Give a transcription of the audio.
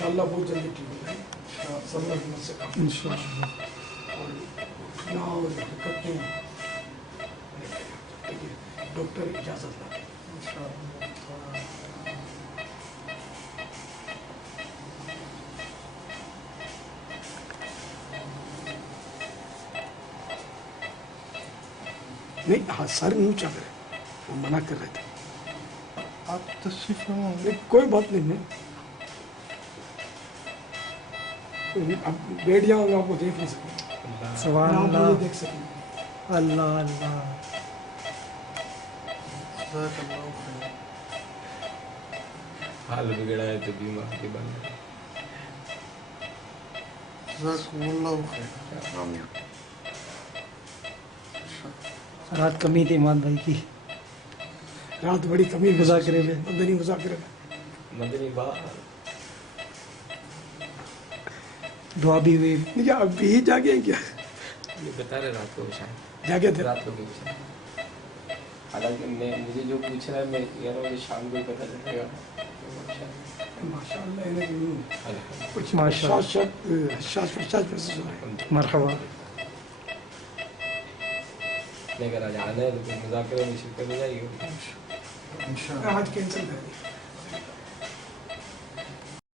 इंशाअल्लाह बहुत जल्दी ठीक हो जाएंगे, सब्र से काम इंशाअल्लाह। और ना और दिक्कत नहीं है। डॉक्टर इजाज़त ला नहीं, हाँ सर नहीं चल रहे, वो मना कर रहे थे। आप तशरीफ लाएंगे? नहीं कोई बात नहीं, नहीं अब बैठ जाऊंगा, आपको देख नहीं सकते, सुभान ना आप अल्लाह, मुझे देख सकेंगे। अल्लाह अल्लाह। हाल बिगड़ा है तो बीमार के बन रात कमी थी इमाद भाई की, रात बड़ी कमी मुज़ाकरे में। मदनी मुज़ाकरे में मदनी बा दुआ भी हुई। क्या अभी ही जागे हैं क्या? ये बता रहे रात को शायद जागे थे? रात को भी शायद। हालांकि मैं मुझे जो पूछ रहा है मैं कह रहा हूँ कि शाम को ही पता चलेगा। माशाअल्लाह इन्हें नहीं कुछ माशाअल्लाह। शाश महसूस हो रहा है। मरहबा। मैं अगर आज आना है तो फिर मुज़ाकरे में शिरकत हो जाएगी। आज कैंसिल कर दी।